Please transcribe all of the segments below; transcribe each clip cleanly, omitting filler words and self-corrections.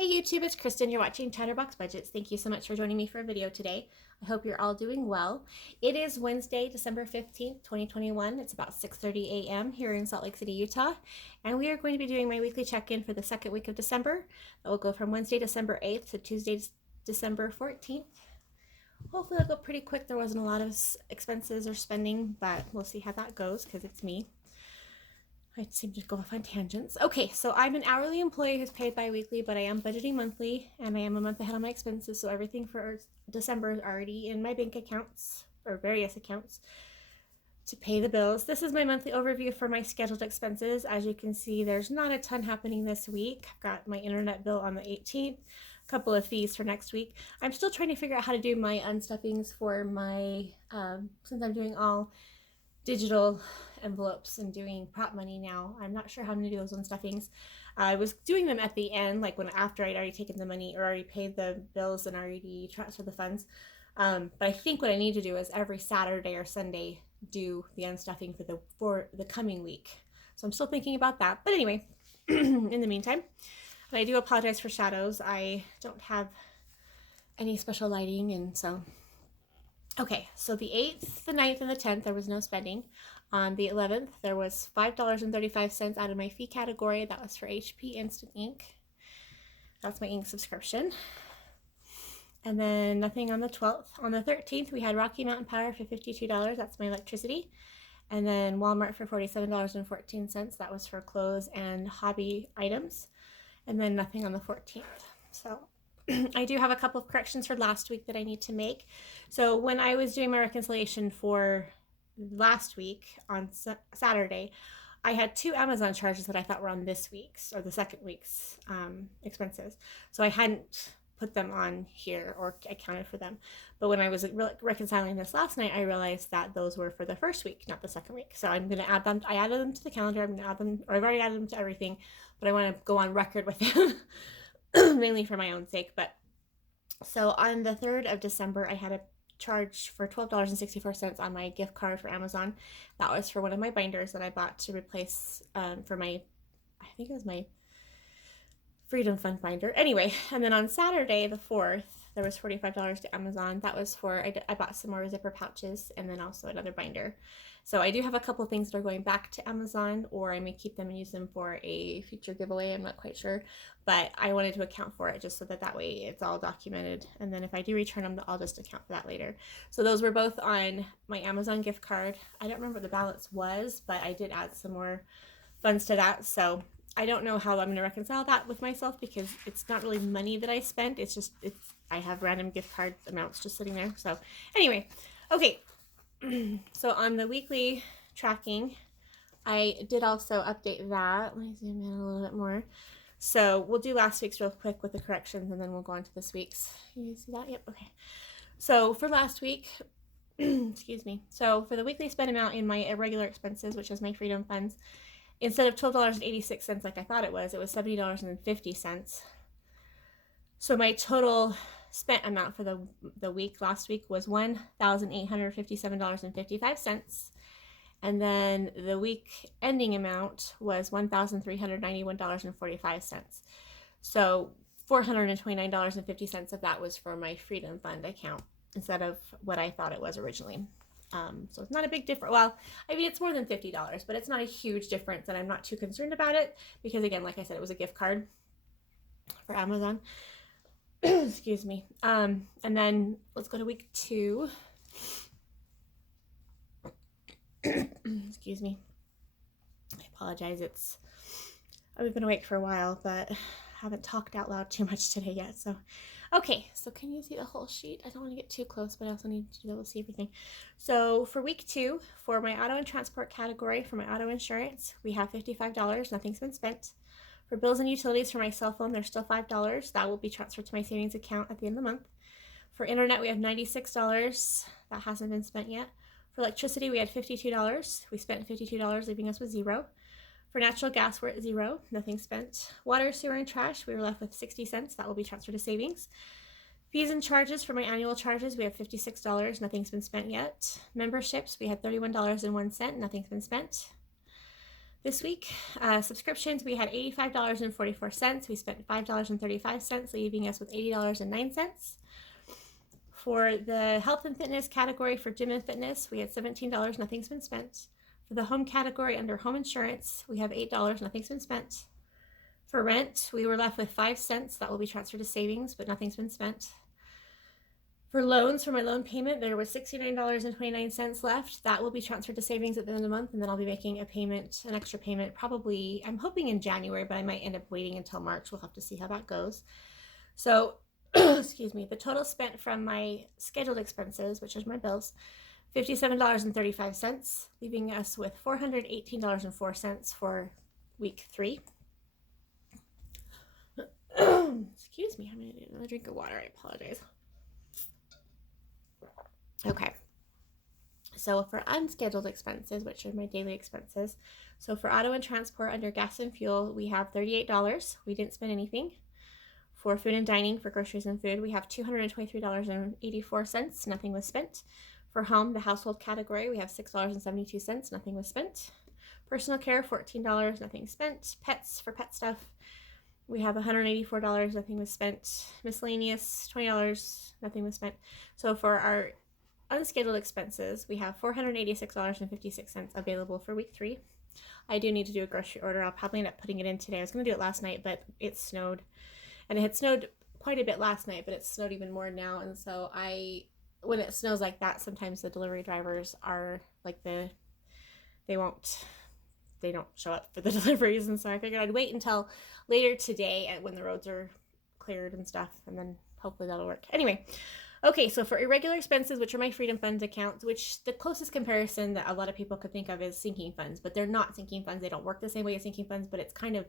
Hey YouTube, it's Kristen. You're watching Chatterbox Budgets. Thank you so much for joining me for a video today. I hope you're all doing well. It is Wednesday, December 15th, 2021. It's about 6:30 a.m. here in Salt Lake City, Utah. And we are going to be doing my weekly check-in for the second week of December. That will go from Wednesday, December 8th to Tuesday, December 14th. Hopefully it'll go pretty quick. There wasn't a lot of expenses or spending, but we'll see how that goes because it's me. I seem to go off on tangents. Okay, so I'm an hourly employee who's paid bi-weekly, but I am budgeting monthly, and I am a month ahead on my expenses, so everything for December is already in my bank accounts, or various accounts, to pay the bills. This is my monthly overview for my scheduled expenses. As you can see, there's not a ton happening this week. I've got my internet bill on the 18th, a couple of fees for next week. I'm still trying to figure out how to do my unstuffings for my, since I'm doing all digital envelopes and doing prop money now. I'm not sure how I'm going to do those unstuffings. I was doing them at the end, like after I'd already taken the money or already paid the bills and already transferred the funds. But I think what I need to do is every Saturday or Sunday do the unstuffing for the coming week. So I'm still thinking about that. But anyway, in the meantime, and I do apologize for shadows. I don't have any special lighting, and so okay, so the 8th, the 9th, and the 10th, there was no spending. On the 11th, there was $5.35 out of my fee category. That was for HP Instant Ink. That's my ink subscription. And then nothing on the 12th. On the 13th, we had Rocky Mountain Power for $52. That's my electricity. And then Walmart for $47.14. That was for clothes and hobby items. And then nothing on the 14th. So I do have a couple of corrections for last week that I need to make. So when I was doing my reconciliation for last week on Saturday, I had 2 Amazon charges that I thought were on this week's or the second week's expenses. So I hadn't put them on here or accounted for them. But when I was reconciling this last night, I realized that those were for the first week, not the second week. So I'm going to add them. I added them to the calendar. I'm going to add them, or I've already added them to everything, but I want to go on record with them. Mainly for my own sake. But so on the 3rd of December, I had a charge for $12.64 on my gift card for Amazon. That was for one of my binders that I bought to replace for my, I think it was my Freedom Fund binder. Anyway, and then on Saturday, the 4th, there was $45 to Amazon. That was for, I bought some more zipper pouches and then also another binder. So I do have a couple of things that are going back to Amazon, or I may keep them and use them for a future giveaway. I'm not quite sure, but I wanted to account for it just so that way it's all documented. And then if I do return them, I'll just account for that later. So those were both on my Amazon gift card. I don't remember what the balance was, but I did add some more funds to that. So I don't know how I'm going to reconcile that with myself because it's not really money that I spent. It's just, I have random gift card amounts just sitting there. So anyway, okay. So on the weekly tracking, I did also update that. Let me zoom in a little bit more. So we'll do last week's real quick with the corrections and then we'll go on to this week's. You see that? Yep. Okay. So for last week, excuse me. So for the weekly spend amount in my irregular expenses, which is my Freedom Funds, instead of $12.86 like I thought it was $70.50. So my total spent amount for the week last week was $1,857.55. And then the week ending amount was $1,391.45. So $429.50 of that was for my Freedom Fund account instead of what I thought it was originally. So it's not a big difference. Well, I mean, it's more than $50, but it's not a huge difference, and I'm not too concerned about it because, again, like I said, it was a gift card for Amazon. Excuse me. And then let's go to week 2. Excuse me. I apologize. I've been awake for a while, but haven't talked out loud too much today yet. So, okay. So can you see the whole sheet? I don't want to get too close, but I also need to be able to see everything. So for week 2, for my auto and transport category, for my auto insurance, we have $55. Nothing's been spent. For bills and utilities for my cell phone, there's still $5. That will be transferred to my savings account at the end of the month. For internet, we have $96. That hasn't been spent yet. For electricity, we had $52. We spent $52, leaving us with $0. For natural gas, we're at $0. Nothing spent. Water, sewer, and trash, we were left with 60 cents. That will be transferred to savings. Fees and charges for my annual charges, we have $56. Nothing's been spent yet. Memberships, we had $31.01. Nothing's been spent. This week, subscriptions, we had $85.44. We spent $5.35, leaving us with $80.09. For the health and fitness category for gym and fitness, we had $17, nothing's been spent. For the home category under home insurance, we have $8, nothing's been spent. For rent, we were left with 5 cents that will be transferred to savings, but nothing's been spent. For loans, for my loan payment, there was $69.29 left. That will be transferred to savings at the end of the month, and then I'll be making a payment, an extra payment, probably, I'm hoping in January, but I might end up waiting until March. We'll have to see how that goes. So, excuse me, the total spent from my scheduled expenses, which is my bills, $57.35, leaving us with $418.04 for week 3. Excuse me, I'm going to do another drink of water. I apologize. Okay, so for unscheduled expenses, which are my daily expenses, so for auto and transport under gas and fuel, we have $38. We didn't spend anything. For food and dining, for groceries and food, we have $223.84. Nothing was spent. For home, the household category, we have $6.72. Nothing was spent. Personal care, $14. Nothing spent. Pets, for pet stuff, we have $184. Nothing was spent. Miscellaneous, $20. Nothing was spent. So for our unscheduled expenses, we have $486.56 available for week 3. I do need to do a grocery order. I'll probably end up putting it in today. I was going to do it last night, but it snowed. And it had snowed quite a bit last night, but it's snowed even more now. And so when it snows like that, sometimes the delivery drivers are like they don't show up for the deliveries. And so I figured I'd wait until later today when the roads are cleared and stuff, and then hopefully that'll work. Anyway, okay, so for irregular expenses, which are my Freedom Funds accounts, which the closest comparison that a lot of people could think of is sinking funds, but they're not sinking funds. They don't work the same way as sinking funds, but it's kind of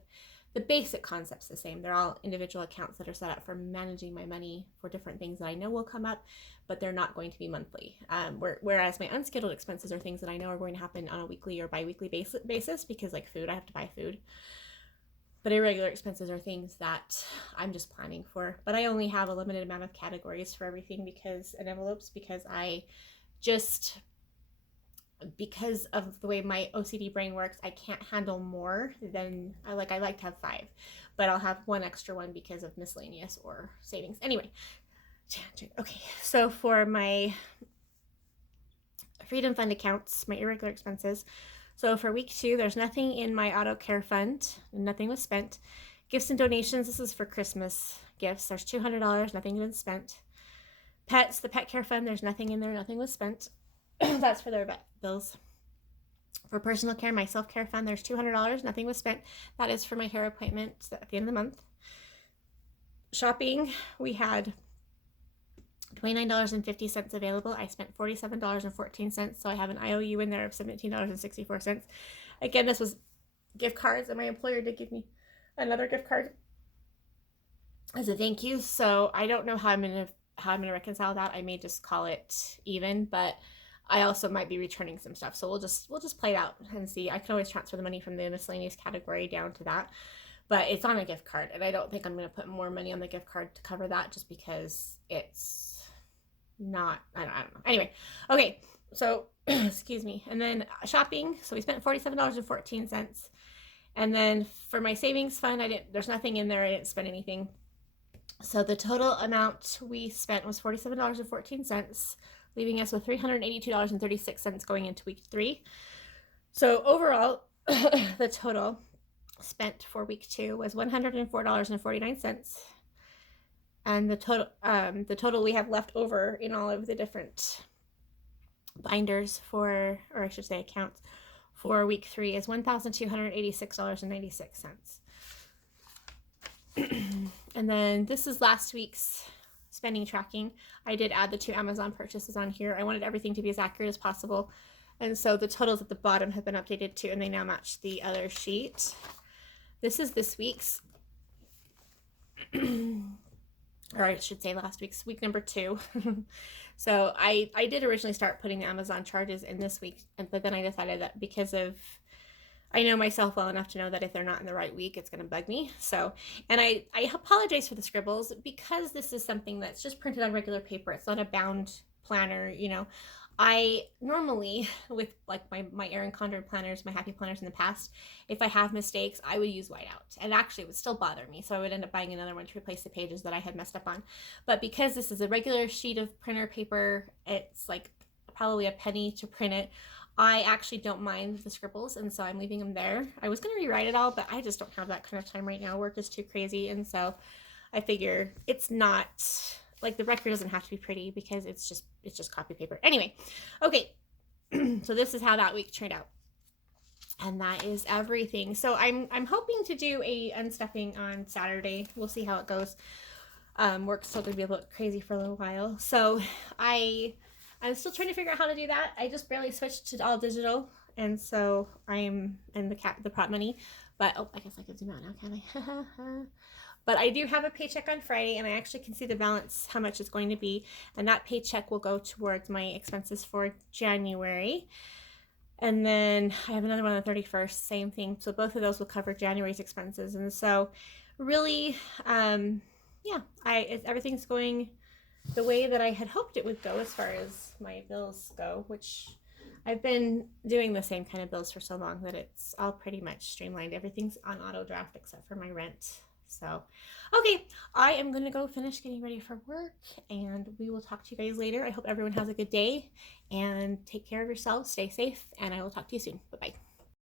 the basic concept's the same. They're all individual accounts that are set up for managing my money for different things that I know will come up, but they're not going to be monthly. Whereas my unscheduled expenses are things that I know are going to happen on a weekly or bi-weekly basis, because like food, I have to buy food. But irregular expenses are things that I'm just planning for. But I only have a limited amount of categories for everything and envelopes because because of the way my OCD brain works, I can't handle more than I like to have 5, but I'll have one extra one because of miscellaneous or savings. Anyway, okay, so for my Freedom Fund accounts, my irregular expenses, so for week 2, there's nothing in my auto care fund, nothing was spent. Gifts and donations, this is for Christmas gifts, there's $200, nothing been spent. Pets, the pet care fund, there's nothing in there, nothing was spent. That's for their vet bills. For personal care, my self-care fund, there's $200, nothing was spent. That is for my hair appointment at the end of the month. Shopping, we had $29.50 available. I spent $47.14, so I have an IOU in there of $17.64. Again, this was gift cards, and my employer did give me another gift card as a thank you. So I don't know how I'm gonna reconcile that. I may just call it even, but I also might be returning some stuff. So we'll just play it out and see. I can always transfer the money from the miscellaneous category down to that, but it's on a gift card, and I don't think I'm going to put more money on the gift card to cover that just because it's not, I don't know. Anyway, okay, so excuse me. And then shopping, so we spent $47.14. And then for my savings fund, there's nothing in there. I didn't spend anything. So the total amount we spent was $47.14, leaving us with $382.36 going into week 3. So overall, the total spent for week 2 was $104.49. And the total we have left over in all of the different binders accounts for week 3 is $1,286.96. And then this is last week's spending tracking. I did add the 2 Amazon purchases on here. I wanted everything to be as accurate as possible. And so the totals at the bottom have been updated too, and they now match the other sheet. This is this week's, or I should say last week's, week number 2. So I did originally start putting the Amazon charges in this week, but then I decided that because of, I know myself well enough to know that if they're not in the right week, it's going to bug me. So, and I apologize for the scribbles because this is something that's just printed on regular paper. It's not a bound planner, you know. I normally, with like my Erin Condor planners, my happy planners in the past, if I have mistakes, I would use whiteout. And actually, it would still bother me. So I would end up buying another one to replace the pages that I had messed up on. But because this is a regular sheet of printer paper, it's like probably a penny to print it. I actually don't mind the scribbles, and so I'm leaving them there. I was going to rewrite it all, but I just don't have that kind of time right now. Work is too crazy, and so I figure it's not like the record doesn't have to be pretty because it's just copy paper. Anyway, okay. So this is how that week turned out. And that is everything. So I'm hoping to do a unstuffing on Saturday. We'll see how it goes. Work's still gonna be a little crazy for a little while. So I'm still trying to figure out how to do that. I just barely switched to all digital, and so I'm in the prop money. But oh, I guess I can zoom out now, can I? But I do have a paycheck on Friday, and I actually can see the balance, how much it's going to be. And that paycheck will go towards my expenses for January. And then I have another one on the 31st, same thing. So both of those will cover January's expenses. And so really, yeah, everything's going the way that I had hoped it would go as far as my bills go, which I've been doing the same kind of bills for so long that it's all pretty much streamlined. Everything's on auto draft except for my rent. So, okay, I am going to go finish getting ready for work, and we will talk to you guys later. I hope everyone has a good day, and take care of yourselves, stay safe, and I will talk to you soon. Bye-bye.